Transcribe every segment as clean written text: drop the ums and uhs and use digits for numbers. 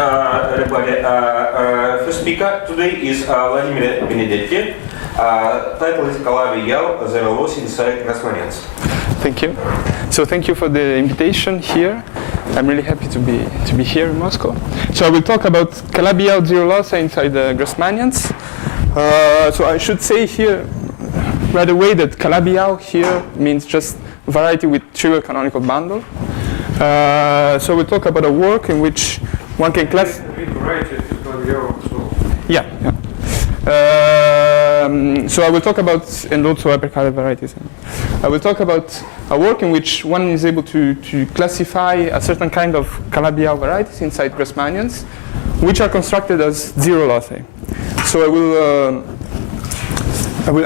everybody. First speaker today is Vladimiro Benedetti. Title is Calabi-Yau, the loci inside Grassmannians. Thank you. So thank you for the invitation here. I'm really happy to be here in Moscow. So I will talk about Calabi-Yau zero loci inside the Grassmannians. So I should say here right away that Calabi-Yau here means just variety with trivial canonical bundle. So we'll talk about a work in which one can class. Yeah. So I will talk about, and also hypercolored varieties. I will talk about a work in which one is able to classify a certain kind of Calabi-Yau varieties inside Grassmannians, which are constructed as zero loci. So I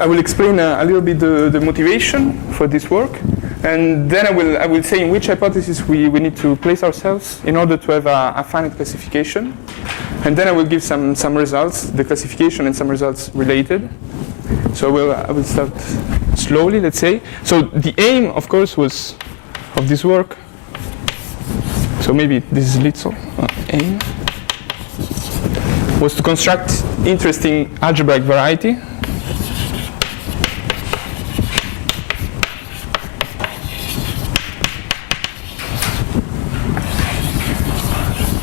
will explain a little bit the motivation for this work, and then I will say in which hypothesis we need to place ourselves in order to have a finite classification. And then I will give some results, the classification and some results related. So I will start slowly, let's say. So the aim, of course, was of this work. So maybe this is little aim was to construct interesting algebraic variety.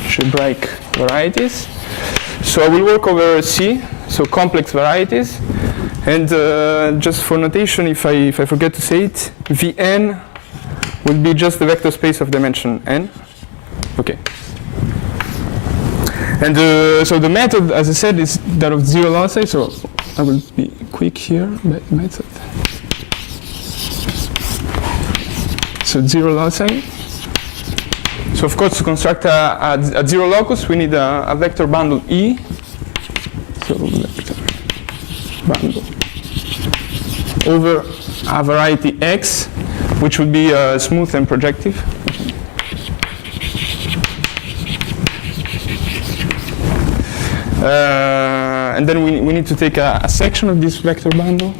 Algebraic varieties. So I will work over C, so complex varieties. And just for notation, if I forget to say it, Vn will be just the vector space of dimension n. Okay. And so the method, as I said, is that of zero loci. So I will be quick here. Method. So zero loci. So of course, to construct a zero locus, we need a vector bundle E. So vector bundle over a variety X, which would be smooth and projective. And then we need to take a section of this vector bundle,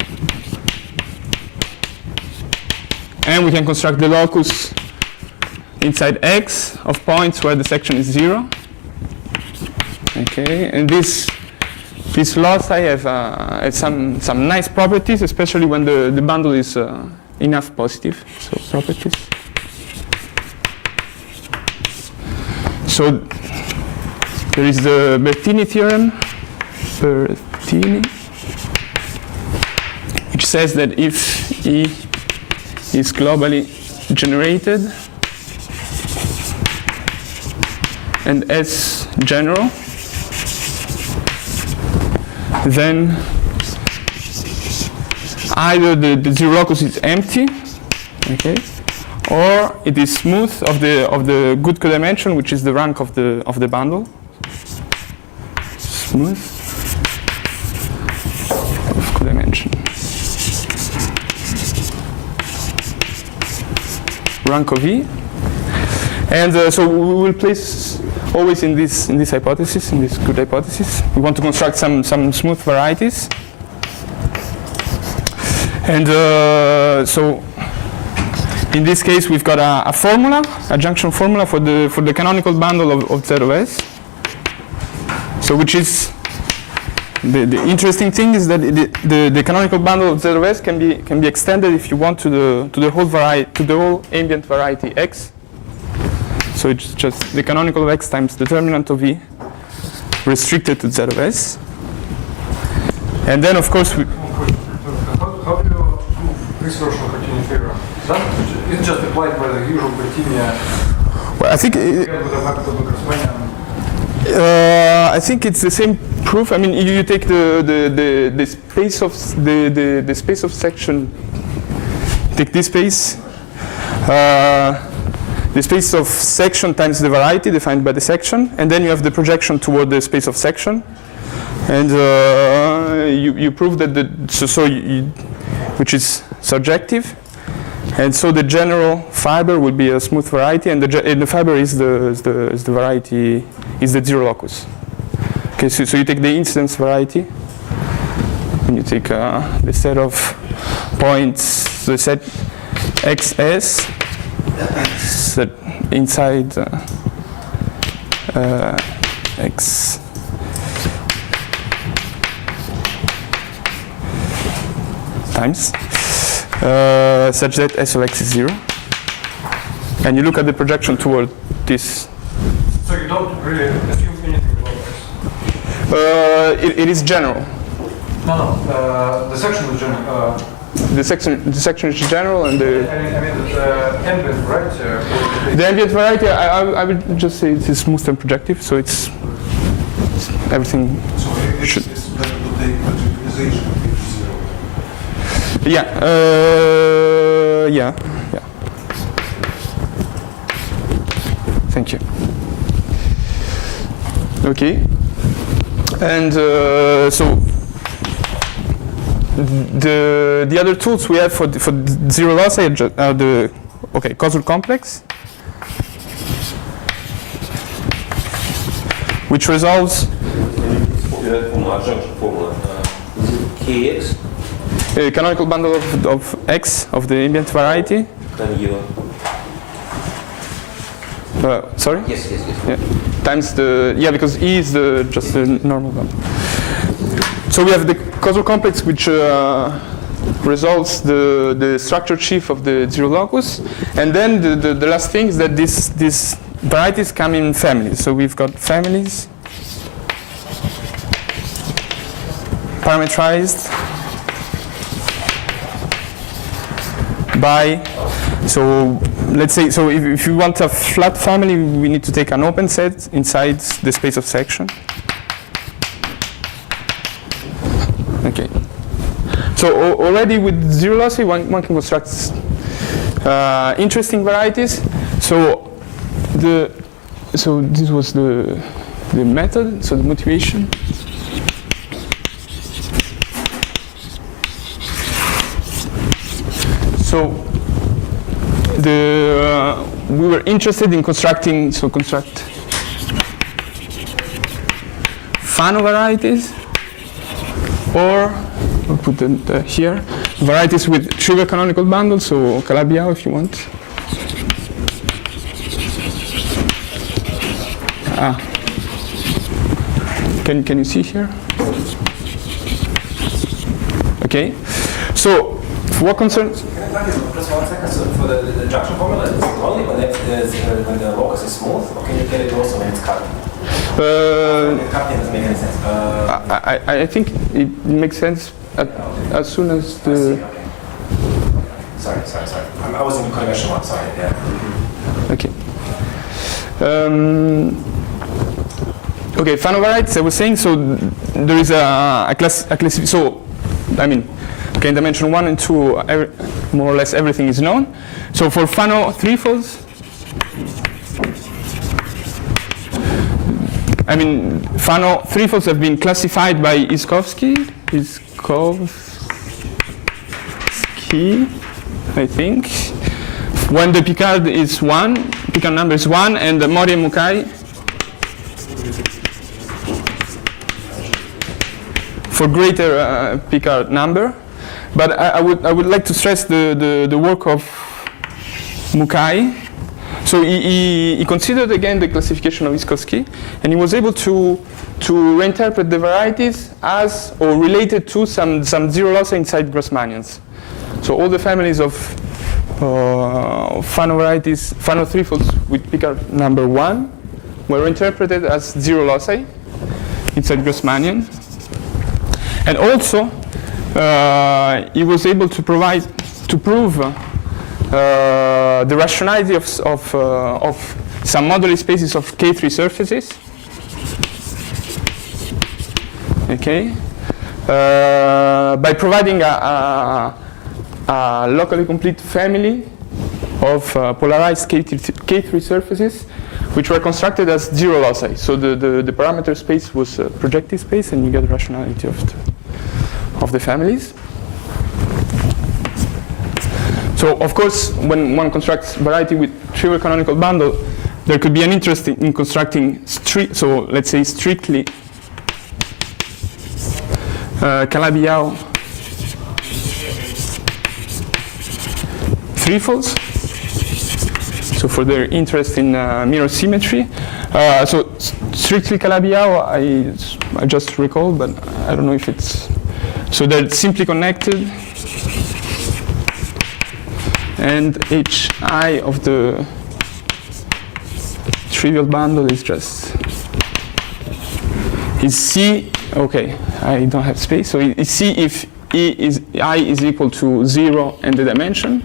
and we can construct the locus inside X of points where the section is 0. Okay, and these loci have some nice properties, especially when the bundle is enough positive. So properties. So there is the Bertini theorem, which says that if E is globally generated and S general, then either the zero locus is empty, okay, or it is smooth of the good codimension, which is the rank of the bundle. Smooth of codimension. Rank of E. And so we will place always in this hypothesis, in this good hypothesis. We want to construct some smooth varieties. And so in this case, we've got a formula, a junction formula for the canonical bundle of Z of S. So which is the interesting thing is that the canonical bundle of Z of S can be extended if you want to the whole ambient variety X. So it's just the canonical of X times determinant of E restricted to Z of S. And then, of course, we. How do you prove this version of Bertini theorem? It's just applied by the usual Bertini. Well, I think it's the same proof. I mean, you take the space of the space of section. Take this space. The space of section times the variety defined by the section, and then you have the projection toward the space of section, and you prove that which is surjective, and so the general fiber would be a smooth variety, and the fiber is the variety is the zero locus. Okay, so you take the incidence variety, and you take the set of points, the set XS. That inside x times such that S of x is 0. And you look at the projection toward this. So you don't really assume anything about this? It is general. No, the section is general. The section is general, and the ambient variety. The ambient variety, I would just say it is smooth and projective, so it's everything. So it's that would take generalization of zero. Yeah. Thank you. Okay. And so the other tools we have for zero loci are the causal complex, which resolves Kx. a canonical bundle of X of the ambient variety. Sorry? Yes. Yeah. Times because E is just the normal bundle. So we have the causal complex, which resolves the structured sheaf of the zero locus, and then the last thing is that these varieties come in families. So we've got families parametrized by. So let's say, so if you want a flat family, we need to take an open set inside the space of section. Okay. So already with zero loci, one can construct interesting varieties. So this was the method. So the motivation. So we were interested in construct Fano varieties, or we'll put them here, varieties with trivial canonical bundles, so Calabi-Yau if you want. Can you see here? Okay. So for what concerns? Just 1 second. So for the junction formula, is it only when the locus is smooth, or can you get it also when it's cut? Cutting doesn't make any sense. I think it makes sense as soon as the. Okay. Sorry. I was in the convention one. Sorry. Yeah. Okay. Okay, Fano varieties. I was saying, so there is a class. So, I mean. Okay, in dimension 1 and 2, more or less everything is known. So for Fano threefolds, Fano threefolds have been classified by Iskowski, I think, when the Picard is 1, Picard number is 1, and the Mori and Mukai for greater Picard number. But I would like to stress the work of Mukai. So he considered again the classification of Iskowski, and he was able to reinterpret the varieties as or related to some zero loci inside Grassmannians. So all the families of Fano varieties, Fano threefolds with Picard number 1, were interpreted as zero loci inside Grassmannian, and also. He was able to prove the rationality of some moduli spaces of K3 surfaces. Okay, by providing a locally complete family of polarized K3 surfaces, which were constructed as zero loci. So the parameter space was a projective space, and you get the rationality of the families. So of course, when one constructs variety with trivial canonical bundle, there could be an interest in constructing so let's say strictly Calabi-Yau threefolds. So for their interest in mirror symmetry, So strictly Calabi-Yau, I just recall, but I don't know if it's... So they're simply connected. And hi of the trivial bundle is just... Is C, okay, I don't have space. So is C if I is equal to 0 and the dimension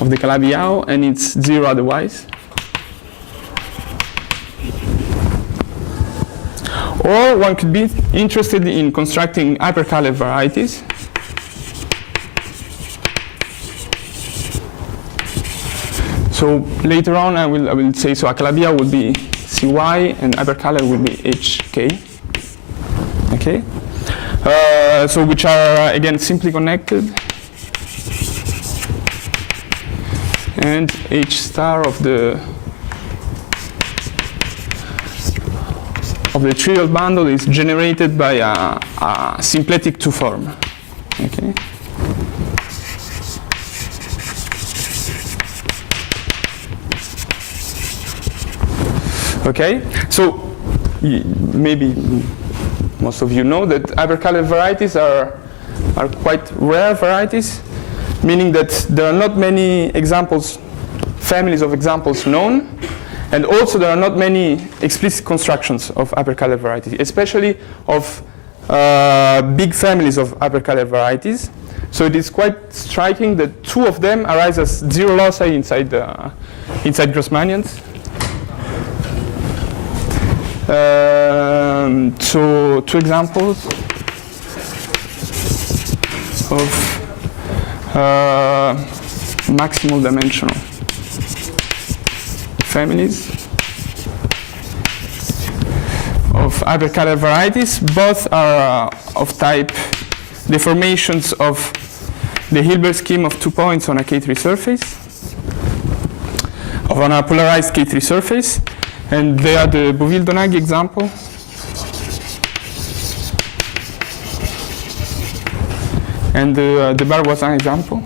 of the Calabi-Yau, and it's 0 otherwise. Or one could be interested in constructing hyperkähler varieties. So later on I will say, so a Calabi-Yau would be Cy and hyperkähler would be Hk. Okay? So which are again simply connected. And H star of the trivial bundle is generated by a symplectic two form. Okay. Okay. So maybe most of you know that hyperkähler varieties are quite rare varieties, meaning that there are not many examples, families of examples known. And also there are not many explicit constructions of hyperkähler varieties, especially of big families of hyperkähler varieties. So it is quite striking that two of them arise as zero loci inside Grassmannians. So two examples of maximal dimensional families of hyperkähler varieties. Both are of type deformations of the Hilbert scheme of 2 points on a K3 surface, on a polarized K3 surface, and they are the Beauville-Donagi example, and the Debarre-Voisin example.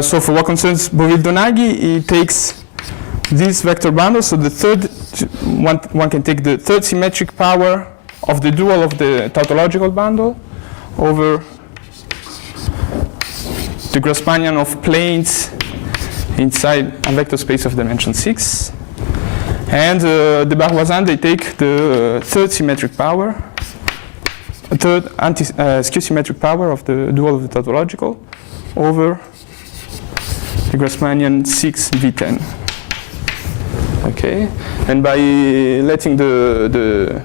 So for what concerns Beauville-Donagi, it takes this vector bundle. So the third, one can take the third symmetric power of the dual of the tautological bundle over the Grassmannian of planes inside a vector space of dimension 6. And the Debarre-Voisin, they take the third symmetric power, third skew-symmetric power of the dual of the tautological over the Grassmannian 6 V10. Okay, and by letting the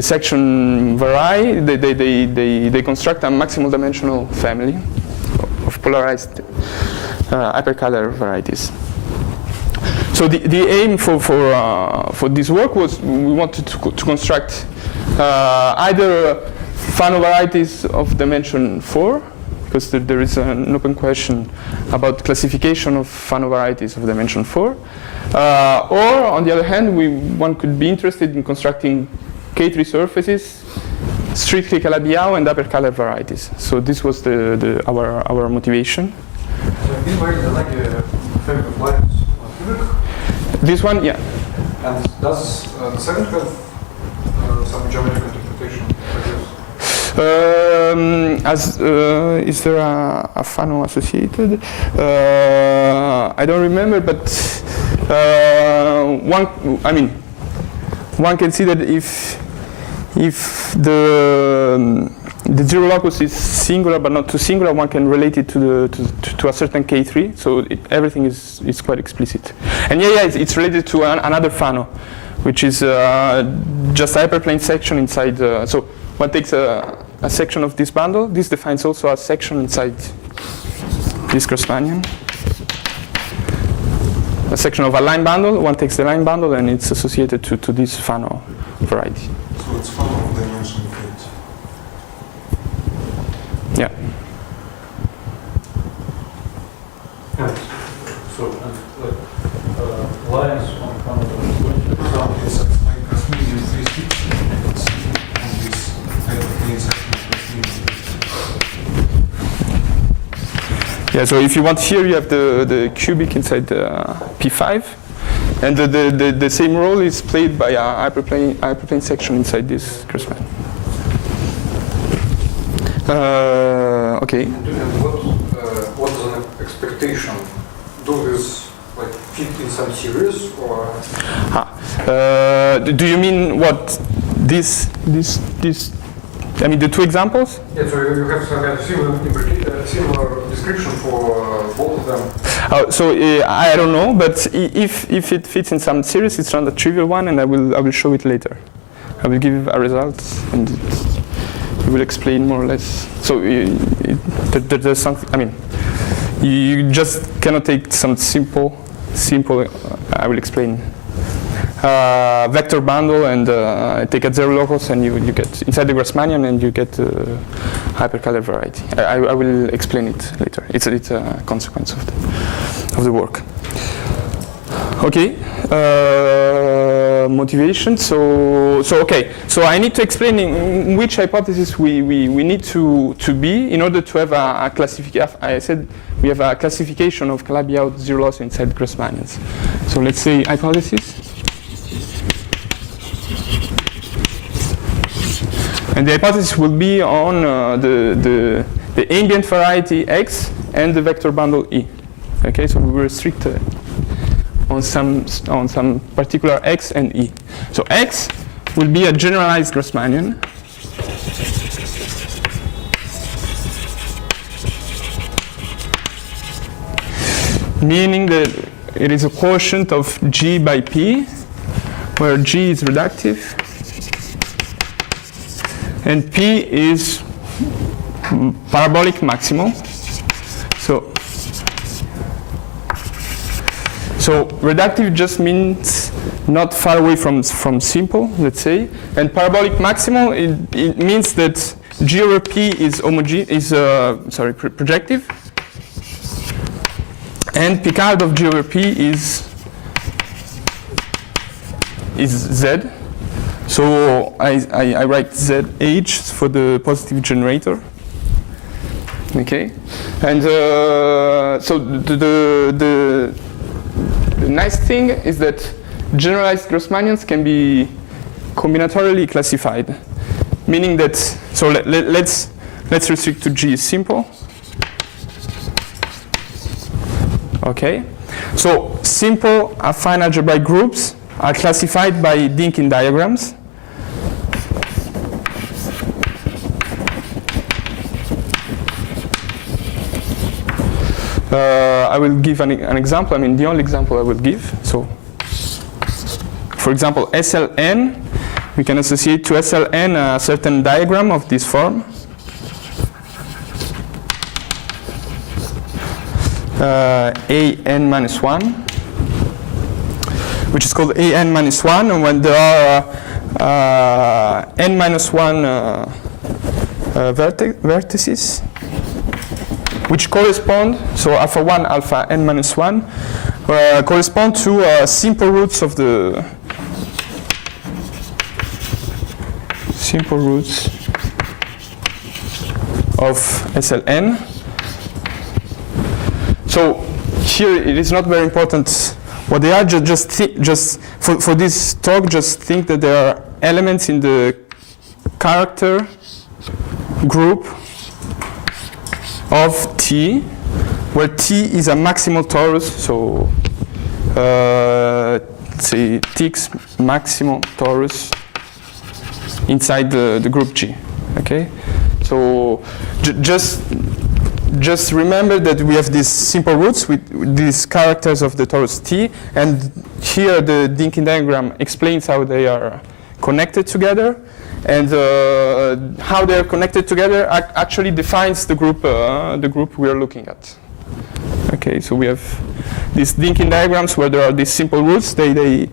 section vary, they construct a maximal dimensional family of polarized hyperkähler varieties. So the aim for this work was we wanted to construct either Fano varieties of dimension 4, because there is an open question about classification of Fano varieties of dimension 4. Or, on the other hand, one could be interested in constructing K3 surfaces, strictly Calabi-Yau and hyperkähler varieties. So this was our motivation. So in this way, the family of lines cubic. This one, yeah. And does the second have some geometric interpretation, I guess? Is there a Fano associated? I don't remember, but one can see that if the zero locus is singular but not too singular, one can relate it to a certain K3. So everything is quite explicit. And it's related to another Fano, which is just a hyperplane section inside. So one takes a section of this bundle. This defines also a section inside this Grassmannian. A section of a line bundle. One takes the line bundle and it's associated to this Fano variety. So it's Fano of dimension 8. Yeah. And so, lines on Fano It's like Grassmannian 360 and this hyperplane section of Yeah, so if you want here, you have the cubic inside P5, and the same role is played by a hyperplane section inside this Grassmannian. Okay. And what is an expectation? Do this like fit in some series or? Do you mean what? This? I mean the two examples? Yeah, so you have some kind of similar description for both of them. So I don't know, but if it fits in some series, it's not a trivial one, and I will show it later. I will give a result, and it will explain more or less. So there's something. I mean, you just cannot take some simple. I will explain. Vector bundle and take a zero locus, and you get inside the Grassmannian, and you get hypercalar variety. I will explain it later. It's a consequence of the work. Okay, motivation. So I need to explain in which hypothesis we need to be in order to have a classification. I said we have a classification of Calabi-Yau zero loss inside Grassmannians. So let's say hypothesis. And the hypothesis will be on the ambient variety X and the vector bundle E. Okay, so we will restrict on some particular X and E. So X will be a generalized Grassmannian. Meaning that it is a quotient of G by P, where G is reductive. And P is parabolic maximal. So reductive just means not far away from simple, let's say. And parabolic maximal, it means that G over P is projective. And Picard of G over P is Z. So I write ZH for the positive generator. Okay, and so the nice thing is that generalized Grassmannians can be combinatorially classified, meaning that so let's restrict to G is simple. Okay, so simple affine algebraic groups are classified by Dynkin diagrams. I will give an example. I mean, the only example I will give. So, for example, SLN, we can associate to SLN a certain diagram of this form. AN minus 1, which is called AN minus 1, and when there are N minus 1 vertices, which correspond, so alpha 1, alpha n minus 1, correspond to simple roots of the SLN. So here it is not very important what they are. Just for this talk, just think that there are elements in the character group of T, where T is a maximal torus, so let's say Tx maximal torus inside the group G. Okay, so just remember that we have these simple roots with these characters of the torus T, and here the Dynkin diagram explains how they are connected together. And how they are connected together actually defines the group we are looking at. Okay, so we have these Dynkin diagrams where there are these simple roots. They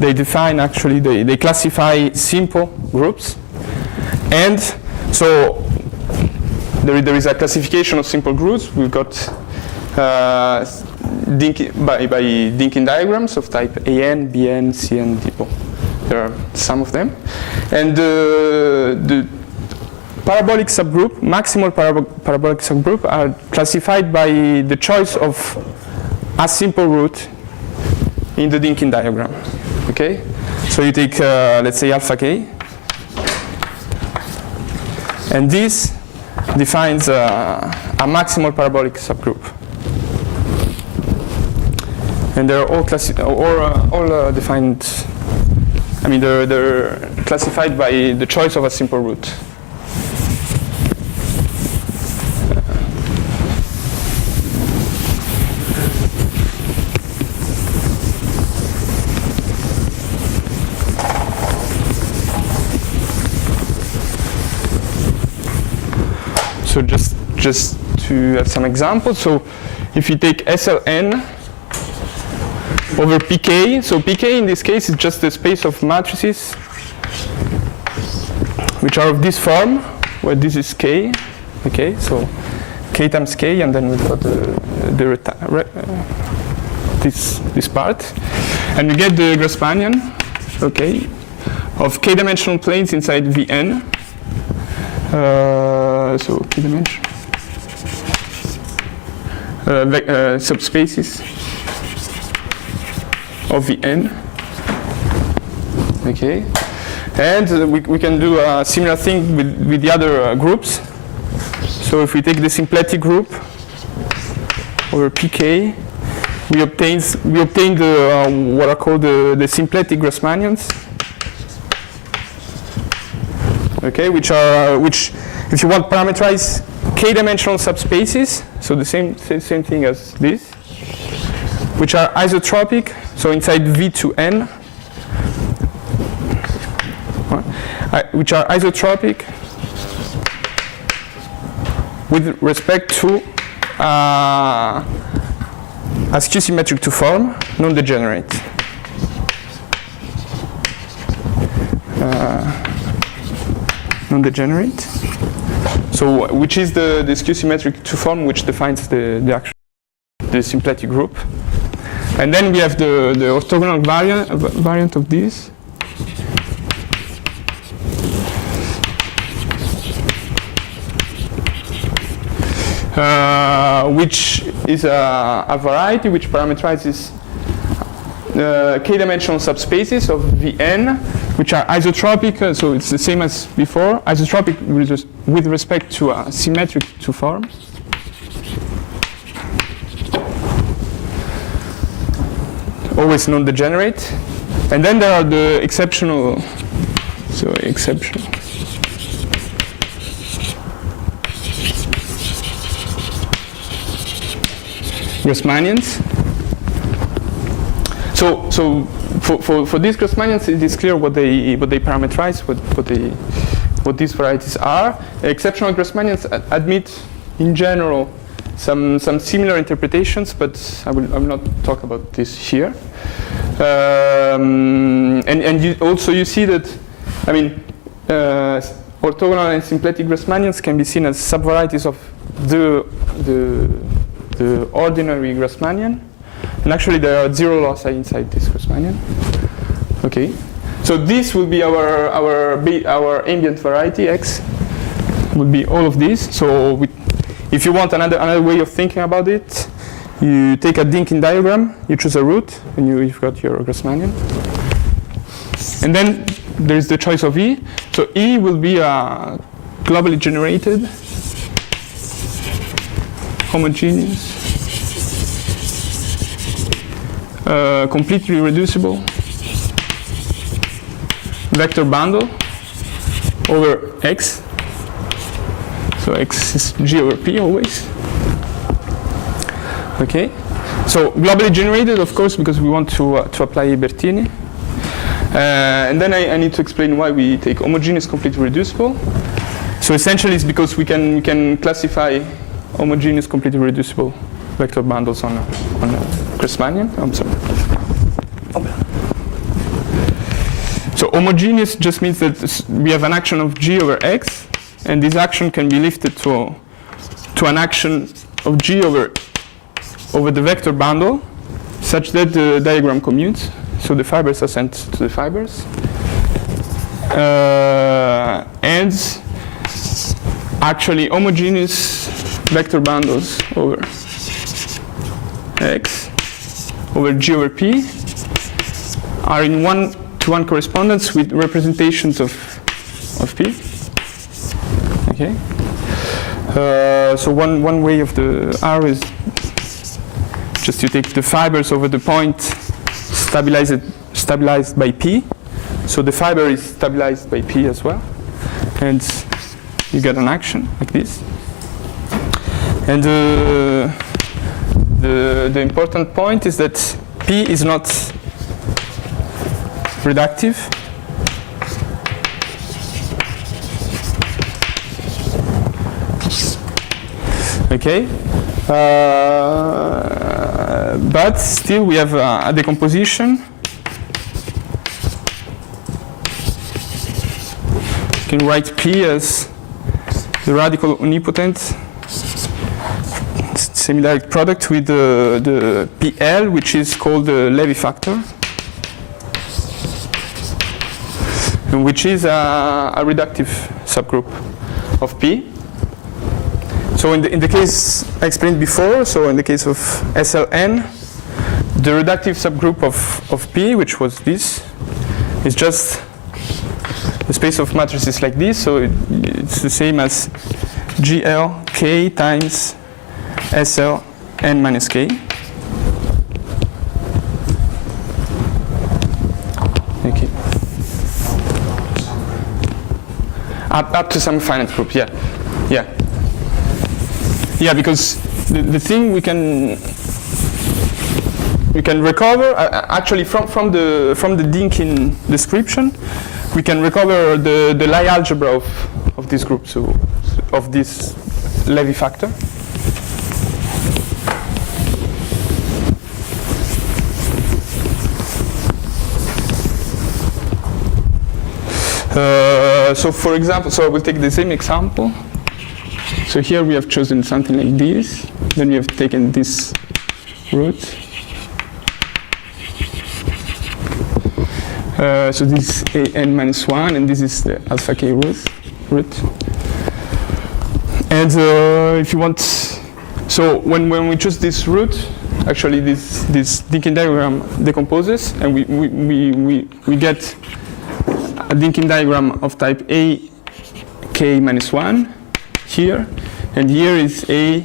define actually they classify simple groups, and so there is a classification of simple groups. We've got by Dynkin diagrams of type AN, BN, CN, depot. There are some of them. And parabolic subgroup, maximal parabolic subgroup, are classified by the choice of a simple root in the Dinkin diagram. Okay, so you take let's say alpha k, and this defines a maximal parabolic subgroup. And they're all defined. I mean, they're classified by the choice of a simple root. So just to have some examples. So if you take SLN over Pk, so Pk in this case is just the space of matrices which are of this form, where this is K. Okay, so K times K, and then we've got this part, and we get the Grassmannian, okay, of K-dimensional planes inside Vn. So K-dimension subspaces of Vn. Okay, and we can do a similar thing with the other groups. So if we take the symplectic group over Pk, we obtain the what are called the symplectic Grassmannians. Okay, which if you want parameterize k-dimensional subspaces, so the same thing as this, which are isotropic, so inside V2n, which are isotropic with respect to a skew-symmetric to form, non-degenerate. Non-degenerate. So, which is the skew-symmetric to form which defines the symplectic group. And then we have the orthogonal variant of this. Which is a variety which parameterizes k-dimensional subspaces of Vn, which are isotropic, so it's the same as before, isotropic with respect to a symmetric to form. Always non-degenerate. And then there are the exceptional, Grassmannians. So for these Grassmannians, it is clear what they parameterize, what these varieties are. Exceptional Grassmannians admit, in general, some similar interpretations, but I will not talk about this here. And you see that, I mean, orthogonal and symplectic Grassmannians can be seen as subvarieties of the ordinary Grassmannian. And actually there are 0 loci inside this Grassmannian. Okay, so this will be our ambient variety X. Would be all of these. So if you want another way of thinking about it, you take a Dinkin diagram, you choose a root, and you've got your Grassmannian. And then there is the choice of E. So E will be a globally generated, homogeneous, completely reducible vector bundle over X. So X is G over P always. Okay. So globally generated, of course, because we want to apply Bertini. And then I need to explain why we take homogeneous completely reducible. So essentially it's because we can classify homogeneous completely reducible vector bundles on a Grassmannian. I'm sorry. So homogeneous just means that we have an action of G over X, and this action can be lifted to an action of G over the vector bundle, such that the diagram commutes. So the fibers are sent to the fibers. And actually homogeneous vector bundles over X over G over P are in one-to-one correspondence with representations of P. Okay. So one way of the R is just you take the fibers over the point stabilized by P. So the fiber is stabilized by P as well, and you get an action like this. And the important point is that P is not reductive. Okay, but still we have a decomposition. You can write P as the radical unipotent semi-direct product with the PL, which is called the Levy factor, which is a reductive subgroup of P. So in the case I explained before, so in the case of SLN, the reductive subgroup of P, which was this, is just the space of matrices like this, so it's the same as GL K times SL n minus K. Okay. Up to some finite group, yeah. Yeah. Yeah, because the thing we can recover actually from the Dinkin description, we can recover the Lie algebra of this group, so of this Levy factor. So for example, so I will take the same example. So here we have chosen something like this. Then we have taken this root. So this is an minus 1, and this is the alpha k root. And if you want, so when we choose this root, actually this Dinkin diagram decomposes, and we get a Dinkin diagram of type A k minus 1 here, and here is A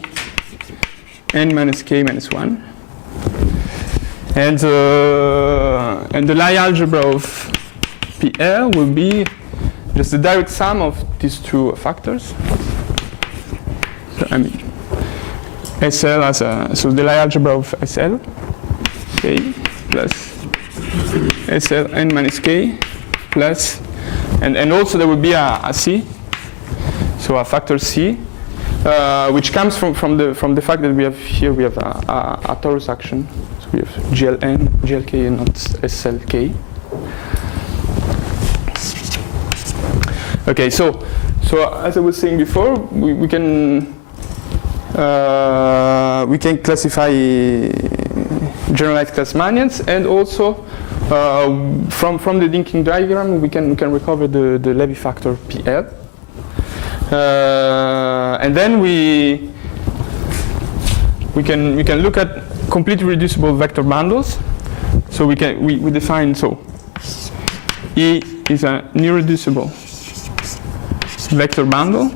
n minus k minus 1. And the Lie algebra of PL will be just the direct sum of these two factors. So I mean, SL as so the Lie algebra of SL, K plus SL n minus K plus, and also there will be a C, so a factor C, which comes from the fact that we have a torus action. So we have GLN, GLK, and not SLK. Okay, so as I was saying before, we can classify generalized Grassmannians, and also from the Dinkin diagram we can recover the Levy factor PL. And then we can look at completely reducible vector bundles. So we define, so E is a irreducible vector bundle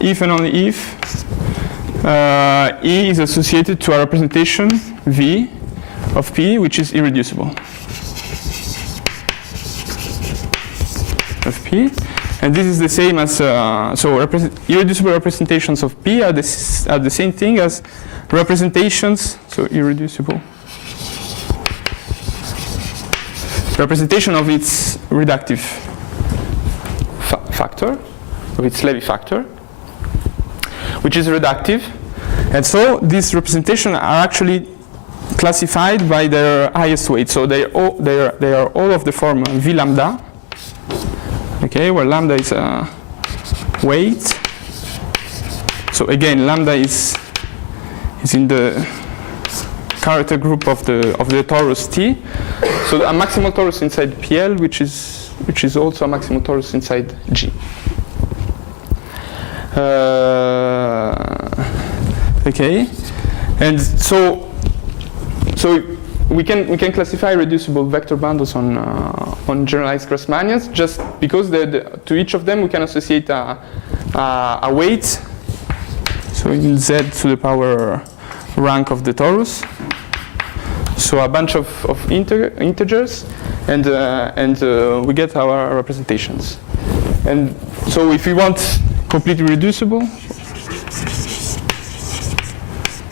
if and only if E is associated to a representation V of P which is irreducible of P. And this is the same as, irreducible representations of P are the same thing as representations, so irreducible representation of its reductive factor, of its Levy factor, which is reductive. And so these representations are actually classified by their highest weight. So they are all of the form V lambda, okay, where lambda is a weight. So again, lambda is in the character group of the torus T. So a maximal torus inside PL, which is also a maximal torus inside G. Okay, and so we can classify reducible vector bundles on generalized Grassmannians just because to each of them we can associate a weight. So in z to the power rank of the torus. So a bunch of integers, and we get our representations. And so if we want completely reducible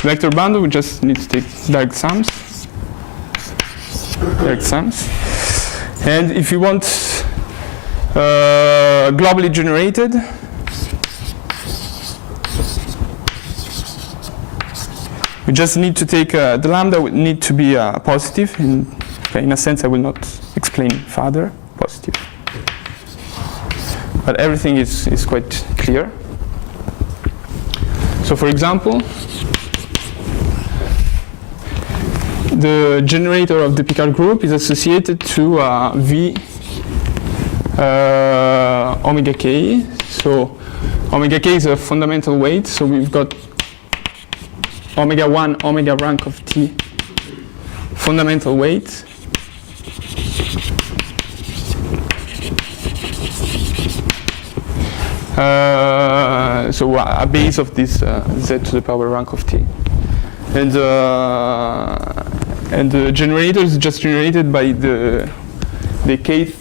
vector bundle, we just need to take direct sums. And if you want globally generated, we just need to take the lambda would need to be positive. In a sense, I will not explain further. Positive, but everything is quite clear. So, for example, the generator of the Picard group is associated to V omega k. So omega k is a fundamental weight. So we've got omega 1 omega rank of T fundamental weight. So a base of this z to the power rank of T. And the generator is just generated by the kth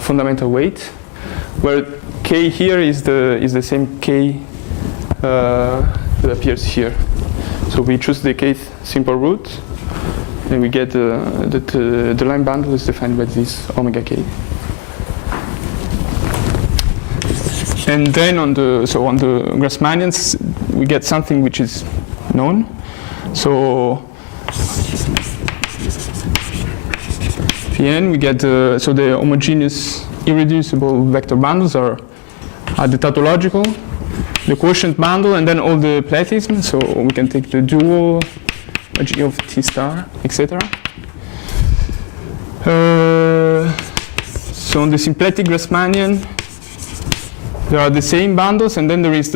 fundamental weight, where k here is the same k that appears here. So we choose the kth simple root, and we get that the line bundle is defined by this omega k. And then on the Grassmannians, we get something which is known. So Pn, we get the homogeneous irreducible vector bundles are the tautological, the quotient bundle, and then all the platism. So we can take the dual, G of T star, etc. So on the symplectic Grassmannian, there are the same bundles, and then there is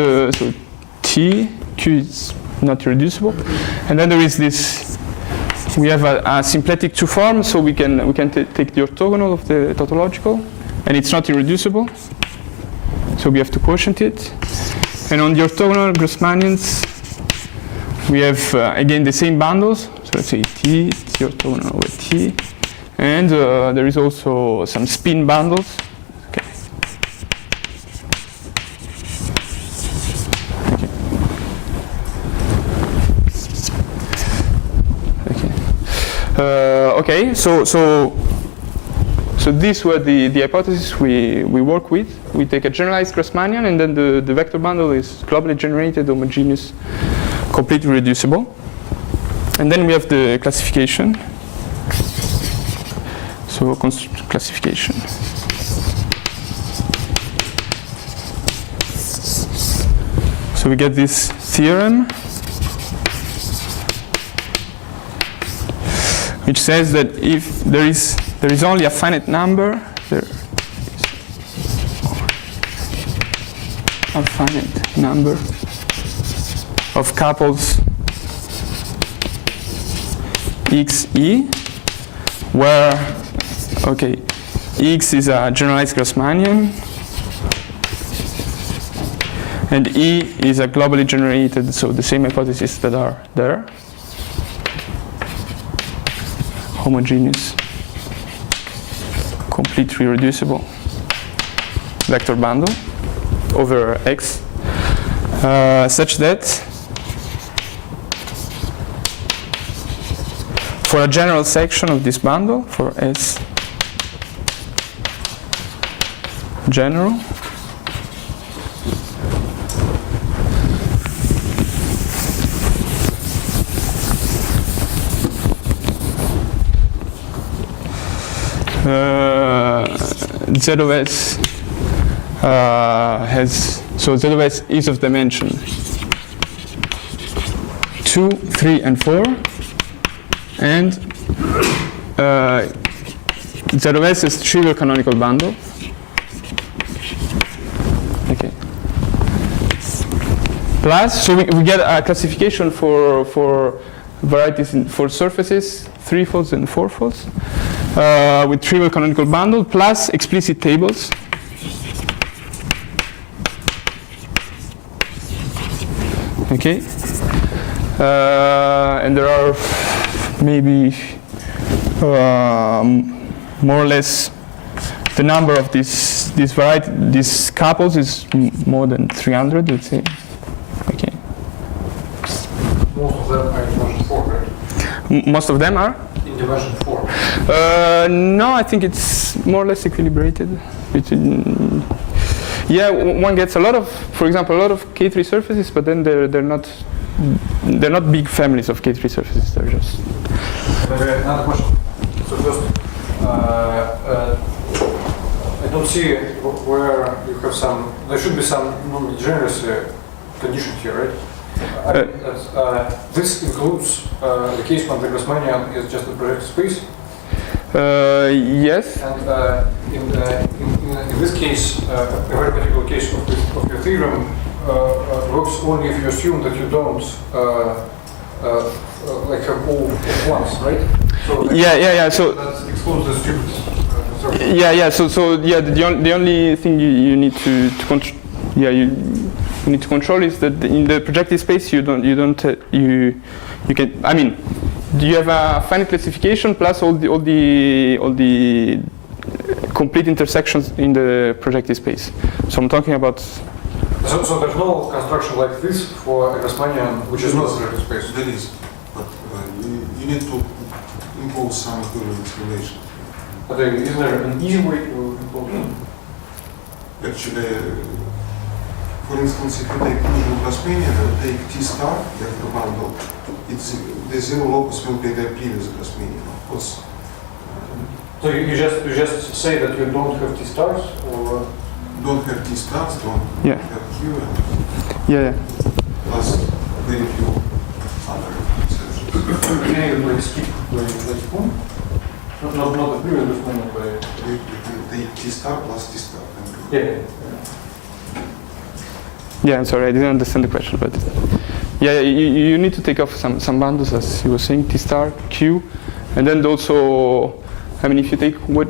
T, Q is not irreducible, and then there is this. We have a symplectic two form, so we can take the orthogonal of the tautological, and it's not irreducible, so we have to quotient it. And on the orthogonal Grassmannians, we have again the same bundles. So let's say T orthogonal over T, and there is also some spin bundles. Okay, so these were the hypotheses we work with. We take a generalized Grassmannian, and then the vector bundle is globally generated, homogeneous, completely reducible. And then we have the classification. So classification. So we get this theorem, which says that if there is only a finite number, of couples xe, where X is a generalized Grassmannian, and E is a globally generated, so the same hypotheses that are there. Homogeneous, completely reducible vector bundle over X, such that for a general section of this bundle, for S general, Z of S Z of S is of dimension 2, 3, and 4, and Z of S is trivial canonical bundle. Okay. plus, so we get a classification for varieties for surfaces, threefolds and fourfolds, with trivial canonical bundle, plus explicit tables. Okay, and there are maybe more or less the number of these couples is more than 300, let's say. Okay. Most of them are in dimension 4, right? Most of them are? In dimension 4. No, I think it's more or less equilibrated between. Yeah, one gets a lot of, for example, a lot of K3 surfaces, but then they're not big families of K3 surfaces. They're just. Maybe another question. So first, I don't see where you have some. There should be some degeneracy condition here, right? This includes the case when the Grassmannian is just a project space. Yes. And in this case, a very particular case of your theorem works only if you assume that you don't like have all at once, right? So yeah. So that excludes the stupid. yeah. So yeah, the only thing you need to control. Yeah, you need to control is that in the projective space you can. I mean, you have a finite classification plus all the complete intersections in the projective space. So I'm talking about. So there's no construction like this for a Grassmannian, which is not a projective space. There is, but you need to impose some equivalence relation. But isn't there an easy way to impose it? Actually, for instance, if you take usual Grassmannian and take T star, like the bundle, the zero locus will be the previous Grassmannian, of course. So you just say that you don't have T stars, or Don't have T stars, don't Yeah. have Q, and Yeah. plus very few other exceptions. can you like skip that one? Not the previous Grassmannian, but You can take T star plus T star. yeah. Yeah, I'm sorry, I didn't understand the question, but yeah, you need to take off some bundles, as you were saying, T star, Q, and then also, I mean, if you take what,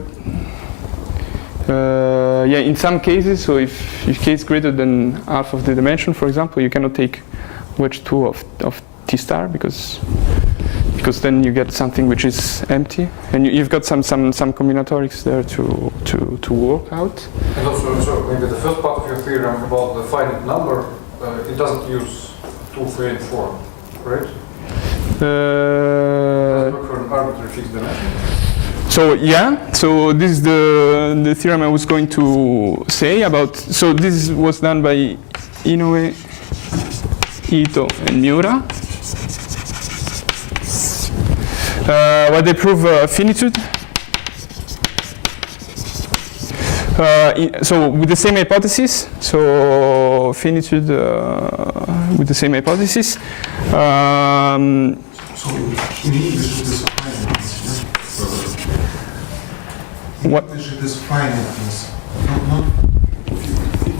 yeah, in some cases, so if K is greater than half of the dimension, for example, you cannot take wedge 2 of T star because then you get something which is empty, and you've got some combinatorics there to work out. And also, so maybe the first part of your theorem about the finite number, it doesn't use 2, 3, and 4, right? Look for an arbitrary fixed dimension. So yeah, so this is the theorem I was going to say about. So this was done by Inoue, Ito, and Miura. Where they prove finitude. So with the same hypothesis. So finitude with the same hypothesis. So in English it is finiteness. What? In English it is finiteness. Not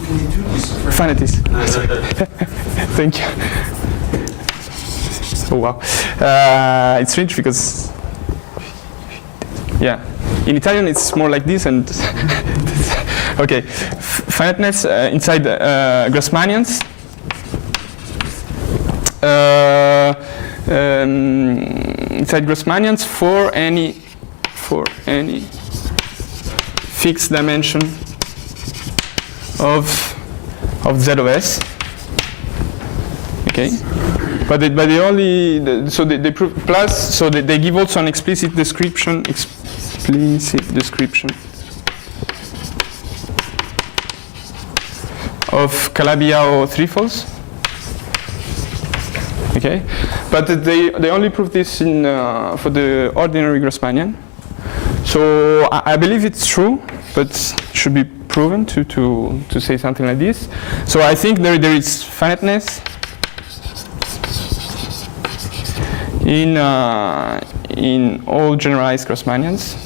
finitude is Finities. Thank you. Oh wow. It's strange because, yeah, in Italian it's more like this and okay. Finiteness inside Grassmannians. Inside Grassmannians for any fixed dimension of Z of S. Okay. But they only, so they prove plus, so they give also an explicit description of Calabi-Yau threefolds. Okay, but they only prove this in for the ordinary Grassmannian. So I believe it's true, but it should be proven to say something like this. So I think there is finiteness in all generalized Grassmannians.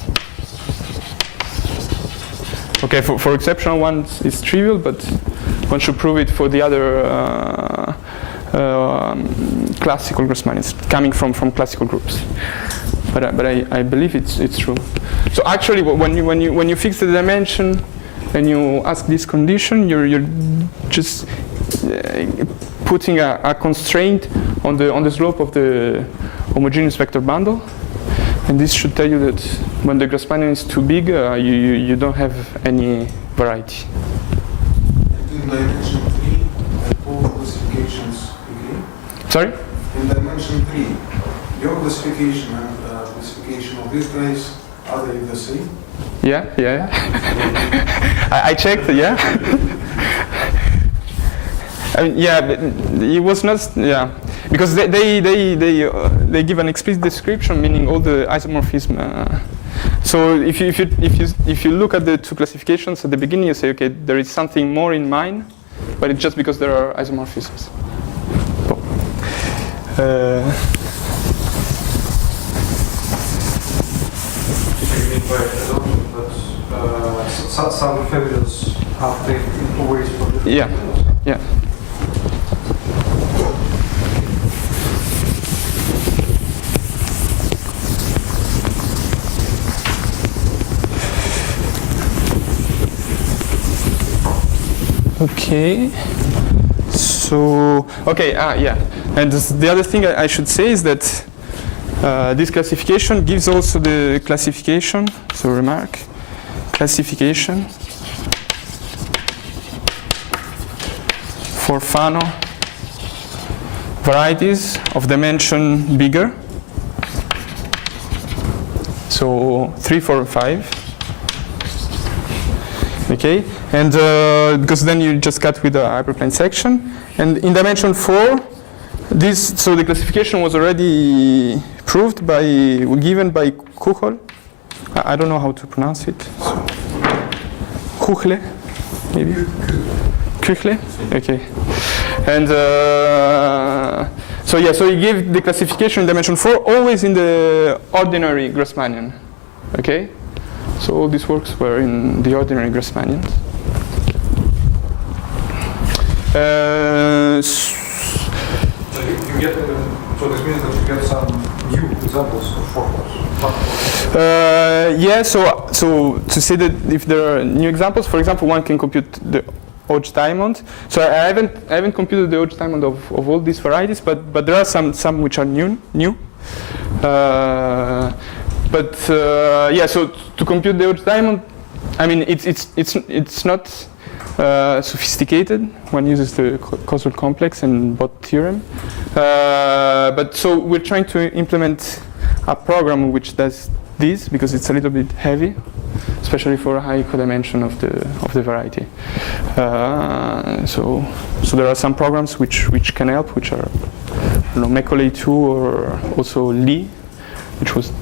Okay, for exceptional ones it's trivial, but one should prove it for the other classical Grassmannians coming from classical groups. But I believe it's true. So actually, when you fix the dimension and you ask this condition, you're just putting a constraint on the slope of the homogeneous vector bundle, and this should tell you that when the Grassmannian is too big, you don't have any variety. In dimension 3, all classifications agree? Sorry? In dimension 3, your classification and classification of these guys, are they the same? Yeah. I checked, yeah. I mean, yeah, but it was not, yeah, because they give an explicit description, meaning all the isomorphism. So if you look at the two classifications at the beginning, you say, okay, there is something more in mine, but it's just because there are isomorphisms. Some families have different ways for different Yeah. families. Yeah. Okay. So, okay, yeah. And the other thing I should say is that this classification gives also the classification, so remark, classification for Fano varieties of dimension bigger, so 3, 4, and 5. Okay, and because then you just cut with a hyperplane section, and in dimension 4, so the classification was already proved given by Kuchel. I don't know how to pronounce it. So, Kuchle, maybe. Kuchle. Okay, and so he gave the classification in dimension 4 always in the ordinary Grassmannian. Okay. So all these works were in the ordinary Grassmannians. You get, so this means that you get some new examples of fourfolds. Yeah. So to say that if there are new examples, for example, one can compute the Hodge diamond. So I haven't computed the Hodge diamond of all these varieties, but there are some which are new. But yeah, so to compute the Hodge diamond, I mean it's not sophisticated. One uses the causal complex and Bott theorem. But so we're trying to implement a program which does this because it's a little bit heavy, especially for a high codimension of the variety. So there are some programs which can help, which are Macaulay 2 or also Lee, which was.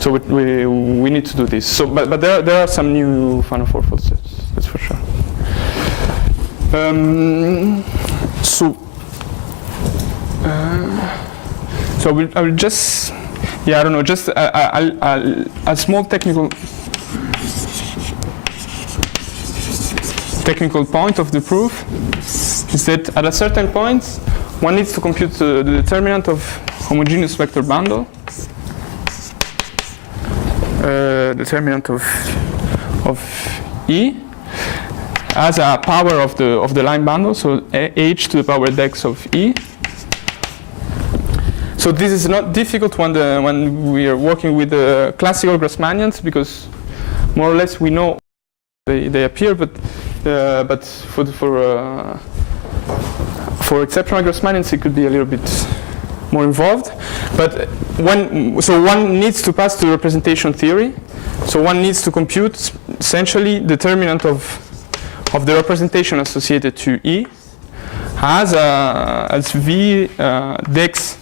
So we need to do this. So, but there are some new Fano fourfolds, that's for sure. So I will just, yeah, I don't know, just a small technical point of the proof is that at a certain point, one needs to compute the determinant of homogeneous vector bundle. Determinant of E as a power of the line bundle, so H to the power dex of E. So this is not difficult when we are working with the classical Grassmannians because more or less we know they appear, but for exceptional Grassmannians it could be a little bit more involved, but one needs to pass to representation theory. So one needs to compute essentially determinant of the representation associated to E as V dex,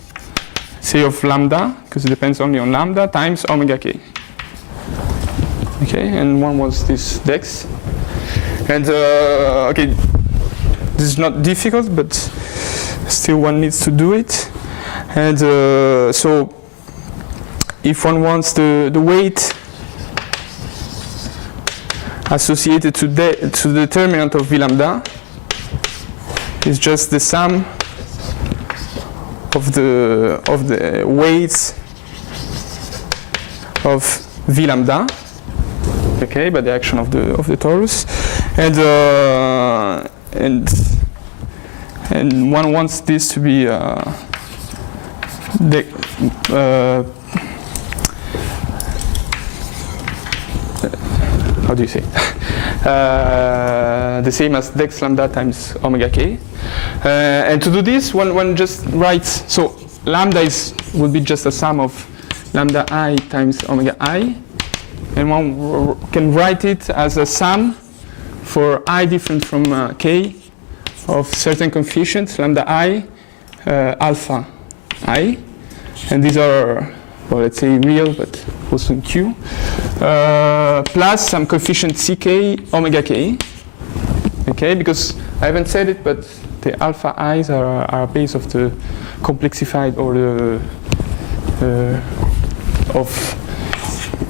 say of lambda, because it depends only on lambda, times omega k. Okay, and one was this dex, and okay, this is not difficult, but still one needs to do it. And so if one wants the weight associated to the determinant of V lambda, is just the sum of the weights of V lambda, okay, by the action of the torus, and one wants this to be how do you say? The same as dex lambda times omega k. And to do this, one just writes, so lambda would be just a sum of lambda I times omega I. And one can write it as a sum for I different from k of certain coefficients, lambda I, alpha I. And these are, well, let's say real, but also in Q, plus some coefficient ck omega k, okay, because I haven't said it, but the alpha i's are a base of the complexified order of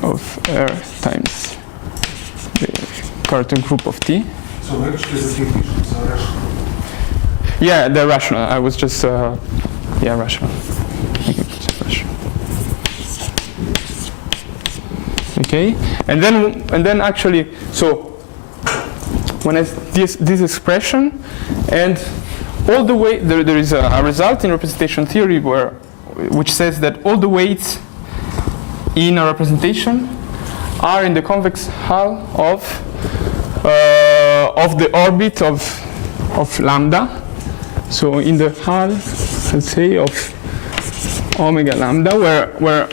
R times the Cartan group of T. So actually the definitions are rational. Yeah, they're rational. I was just, yeah, rational. Okay, and then actually, so when I this expression, and all the way there is a result in representation theory which says that all the weights in a representation are in the convex hull of the orbit of lambda. So in the hull, let's say, of omega lambda, where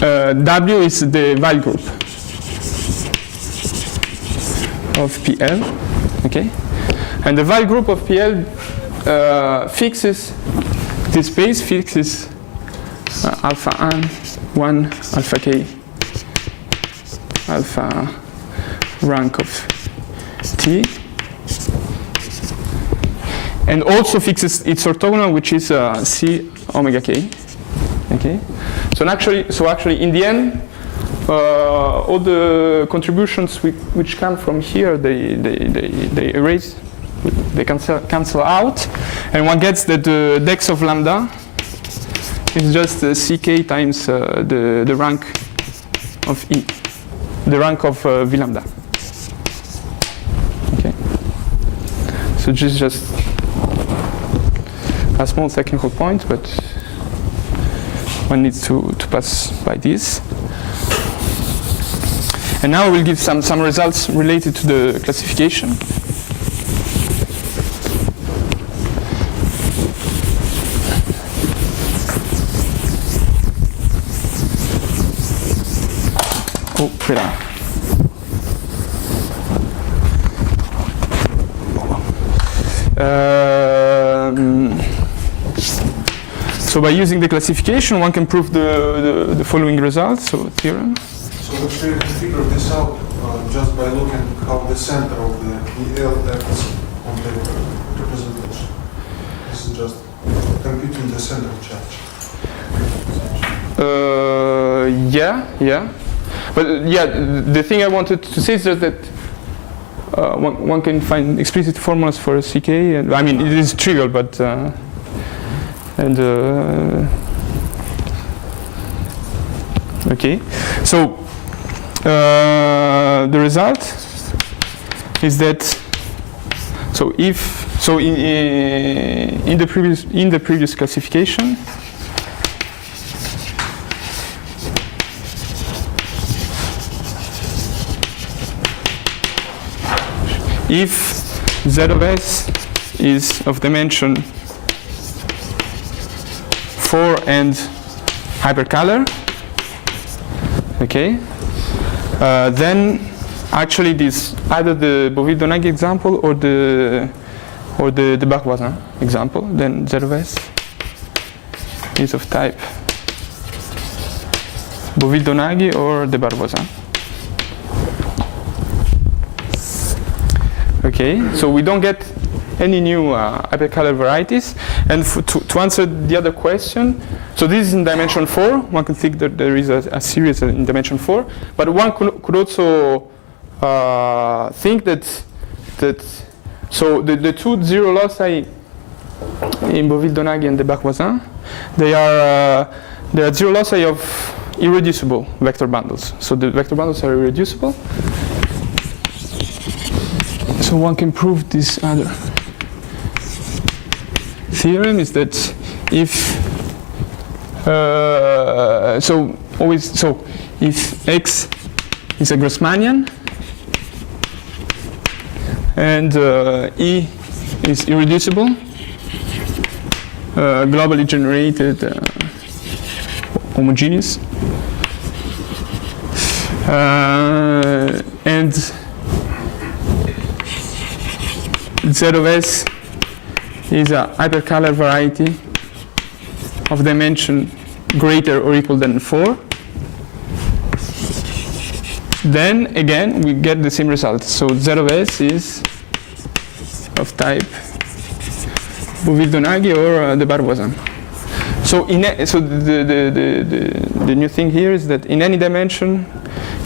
W is the Weyl group of PL, okay? And the Weyl group of PL fixes this space, fixes alpha n, 1, alpha k, alpha rank of T, and also fixes its orthogonal, which is C omega k, okay? So actually, in the end, all the contributions which come from here, they erase, they cancel out, and one gets that the dex of lambda is just ck times the rank of E, the rank of V lambda. Okay. So this is just a small technical point, but one needs to pass by this. And now we'll give some results related to the classification. Oh, voilà. So by using the classification, one can prove the following results. So theorem. So actually you can figure this out just by looking how the center of the EL acts on the representation. This is just computing the center charge. Yeah. But yeah, the thing I wanted to say is just that one can find explicit formulas for CK. And, I mean, it is trivial, but okay. So the result is that in the previous classification, if Z of S is of dimension 4 and hyperkähler, okay, then actually this either the Beauville-Donagi example or the Debarre-Voisin example, then Z of S is of type Beauville-Donagi or Debarre-Voisin. Okay, so we don't get any new hyperkähler varieties. And to answer the other question, so this is in dimension 4. One can think that there is a series in dimension 4, but one could also think that so the two zero loci in Beauville, Donagi and Debarre, Voisin, they are zero loci of irreducible vector bundles. So the vector bundles are irreducible. So one can prove this other theorem is that if if X is a Grassmannian and E is irreducible, globally generated, homogeneous, and Z of S is a hypercalar variety of dimension greater or equal than 4, then again we get the same result. So Z of S is of type Beauville, Donagi or Debarre, Voisin. So the new thing here is that in any dimension,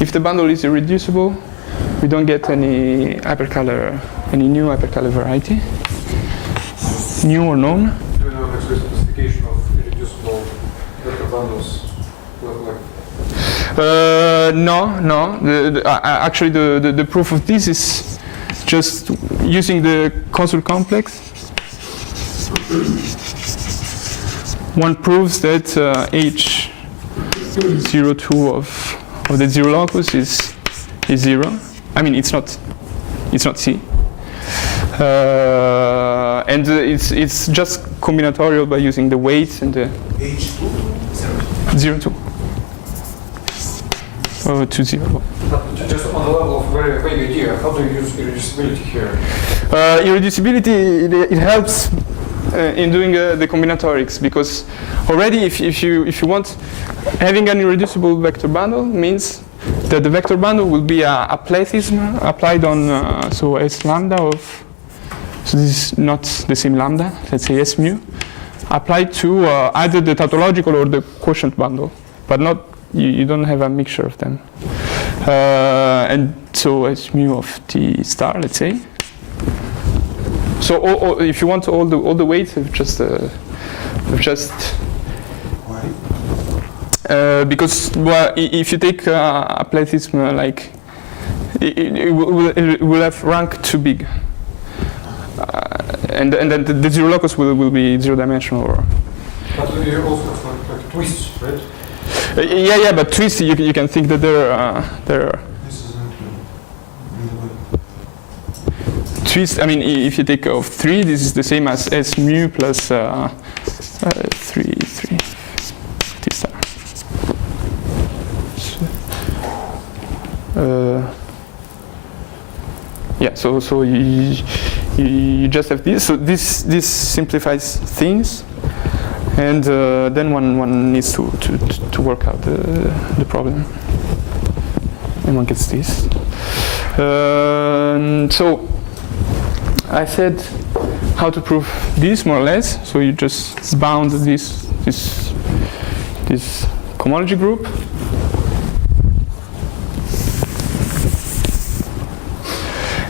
if the bundle is irreducible, we don't get any new hypercalar variety, new or known. Do you know the specification of irreducible vector bundles? No. Actually, the proof of this is just using the causal complex. One proves that H02 of the zero locus is 0. I mean, it's not C. And it's just combinatorial by using the weights and the H2? 0.2. 2.0. But just on the level of very vague idea, how do you use irreducibility here? Irreducibility, it helps in doing the combinatorics, because already if you want, having an irreducible vector bundle means that the vector bundle will be a plathism applied on so S lambda of, so this is not the same lambda, let's say S mu, applied to either the tautological or the quotient bundle, but not, you don't have a mixture of them. And so S mu of T star, let's say. So if you want all the weights, have just Why? because if you take a plathism like it will have rank too big, and then the zero locus will be zero dimensional. Or But you also have like twists, right? yeah, but twists you can think that they're This is twist. I mean, if you take of 3, this is the same as S mu plus 3 T star. Yeah, so you just have this. So this simplifies things, and then one needs to work out the problem, and one gets this. So I said how to prove this more or less. So you just bound this cohomology group.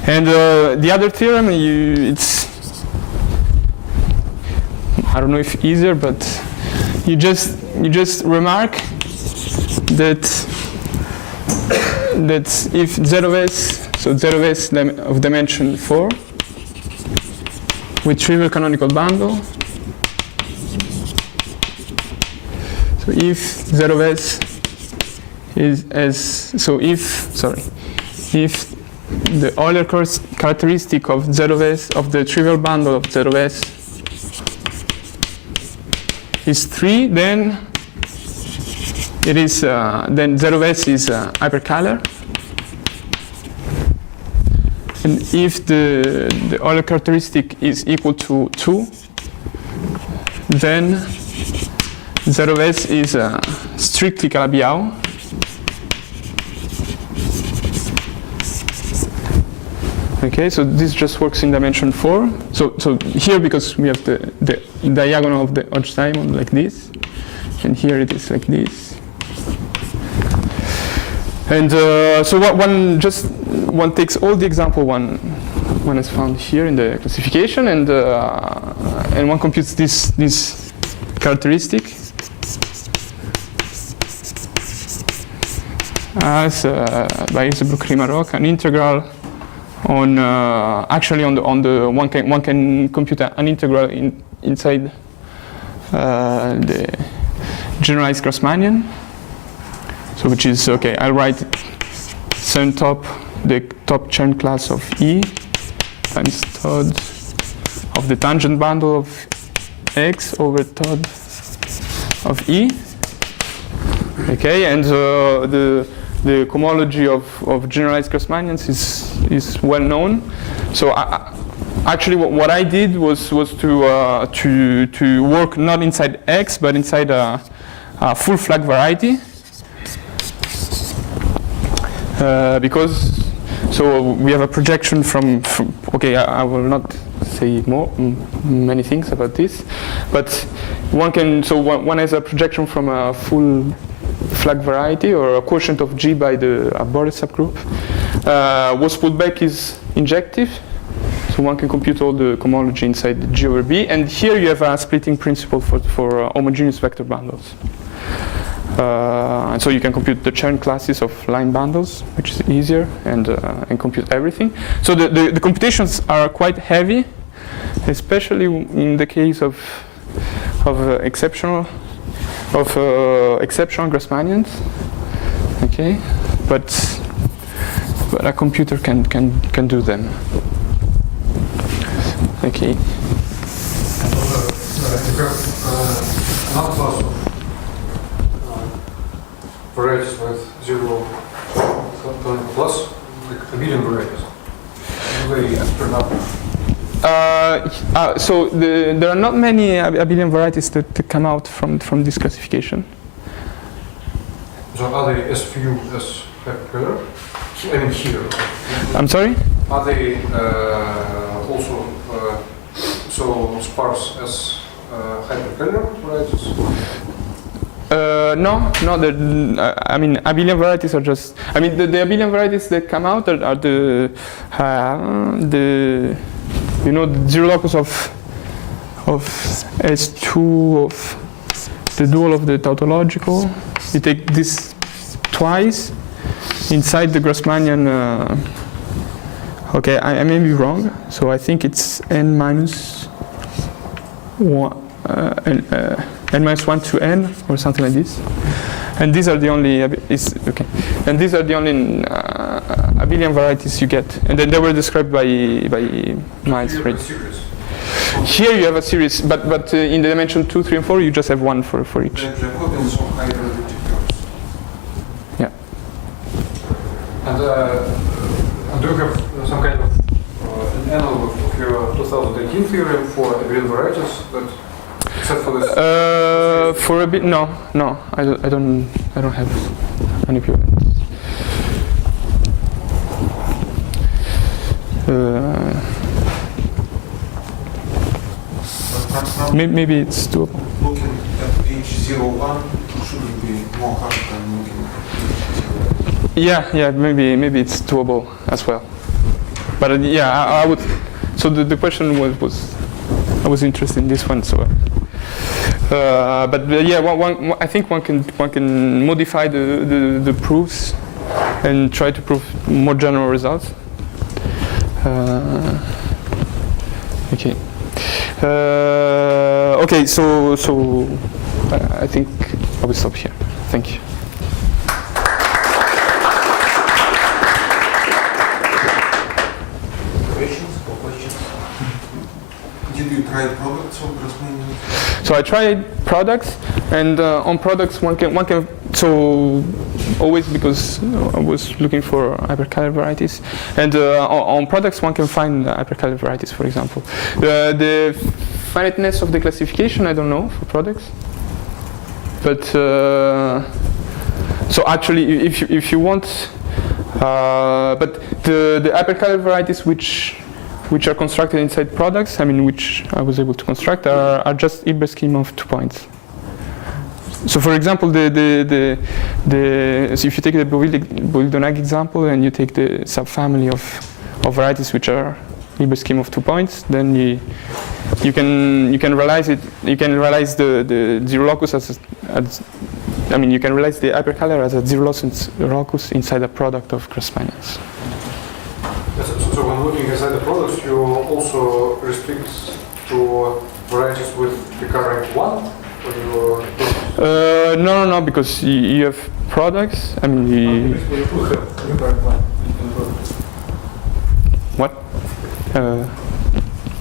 And the other theorem, it's, I don't know if easier, but you just remark that if Z of S, so Z of S of dimension 4 with trivial canonical bundle, so if Z of S is if the Euler characteristic of Z of S of the trivial bundle of Z of S is 3, then it is then Z of S is hypercalar. And if the Euler characteristic is equal to 2, then Z of S is strictly Calabi-Yau. Okay, so this just works in dimension 4. So here, because we have the diagonal of the Hodge diamond like this, and here it is like this. And so one takes all the example one one is found here in the classification, and one computes this characteristic as by Ilsenbruck-Riemann-Roch an integral on actually on the one can compute an integral inside the generalized Grassmannian. So which is okay. I'll write some the top Chern class of E times Todd of the tangent bundle of X over Todd of E. Okay, and the cohomology of generalized Grassmannians is well known. So actually, what I did was to work not inside X but inside a full flag variety. Because we have a projection from okay, I will not say many things about this, but one has a projection from a full flag variety or a quotient of G by the Borel subgroup. What's pulled back is injective, so one can compute all the cohomology inside G over B, and here you have a splitting principle for homogeneous vector bundles. And so you can compute the Chern classes of line bundles, which is easier, and compute everything. So the computations are quite heavy, especially in the case of exceptional Grassmannians. Okay, but a computer can do them. Okay. You have another class of varieties with zero canonical plus, like abelian varieties. Do they turn up? So there are not many abelian varieties that come out from this classification. So are they as few as hyperpollar? I mean here. I'm sorry? Are they also so sparse as hyperpollar varieties? No. I mean, abelian varieties are just. I mean, the abelian varieties that come out are the the zero locus of S2 of the dual of the tautological. You take this twice inside the Grassmannian. Okay, I may be wrong. So I think it's n minus 1. N minus 1 to n or something like this, and these are the only and these are the only abelian varieties you get, and then they were described by Miles. Right? Here you have a series, but in the dimension 2, 3, and 4 you just have one for each. Yeah. And do you have some kind of an analog of your 2018 theorem for abelian varieties that? Except for this. For a bit, no, I don't have any equivalent. Maybe it's doable. Looking at H01 shouldn't be more hard than looking at Yeah, maybe it's doable as well. But I would. So the question was I was interested in this one, so. But I think one can modify the proofs and try to prove more general results. Okay. Okay. So I think I will stop here. Thank you. questions? Did you try products of Grassmannians? So I tried products, and on products one can so always because I was looking for hypercalibre varieties, and on products one can find hypercalibre varieties, for example. The finiteness of the classification I don't know for products, but so actually if you want, but the hypercalibre varieties which are constructed inside products, I mean, which I was able to construct, are just Hilbert scheme of 2 points. So, for example, so if you take the Beauville-Donagi example and you take the subfamily of varieties which are Hilbert scheme of 2 points, then you can realize it. You can realize the zero locus as I mean, you can realize the hypercalar as a zero locus inside a product of Grassmannians. So when looking inside the products, you also restrict to varieties with Picard rank 1? Or you No, because you have products. I mean, what?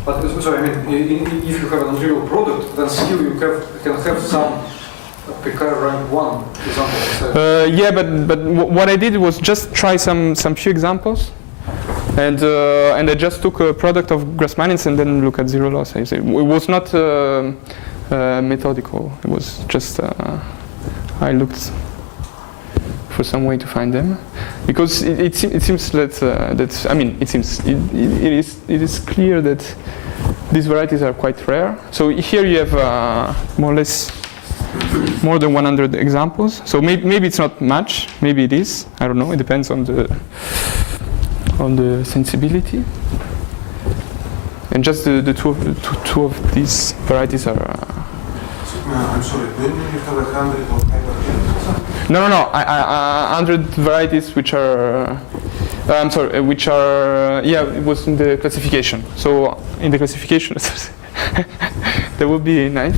But so I mean, if you have an zero product, then still you can have some Picard rank 1 example. Yeah, but what I did was just try some few examples, and I just took a product of Grassmannians and then look at zero loss. It was not methodical. It was just I looked for some way to find them, because it seems that I mean it is clear that these varieties are quite rare. So here you have more or less more than 100 examples. So maybe it's not much. Maybe it is. I don't know. It depends on the sensibility. And just the two of these varieties are. I'm sorry, do you mean you have 100 of hypercalar? No. 100 varieties which are. I'm sorry, which are. Yeah, it was in the classification. So in the classification, that would be nice.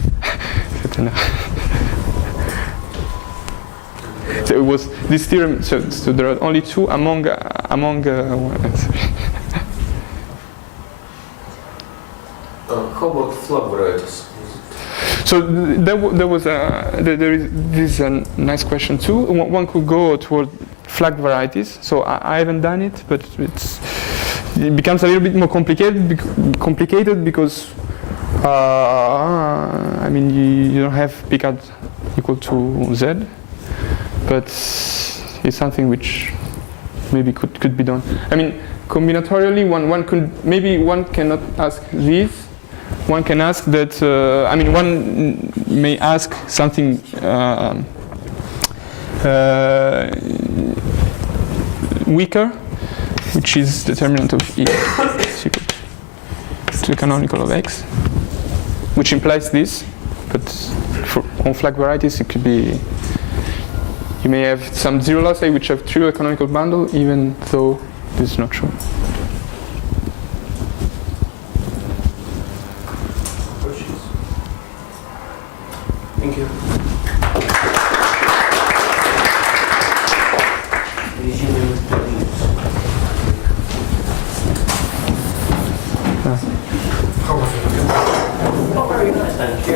So it was this theorem. So there are only two among. How about flag varieties? So there is a nice question too. One could go toward flag varieties. So I haven't done it, but it becomes a little bit more complicated because I mean you don't have Picard equal to Z, but it's something which maybe could be done. I mean combinatorially one cannot ask this. One can ask that, I mean, one may ask something weaker, which is determinant of E is equal to the canonical of X, which implies this, but on flag varieties it could be, you may have some zero loci which have trivial canonical bundle, even though this is not true. Thank you. How was it? Oh, very nice, thank you.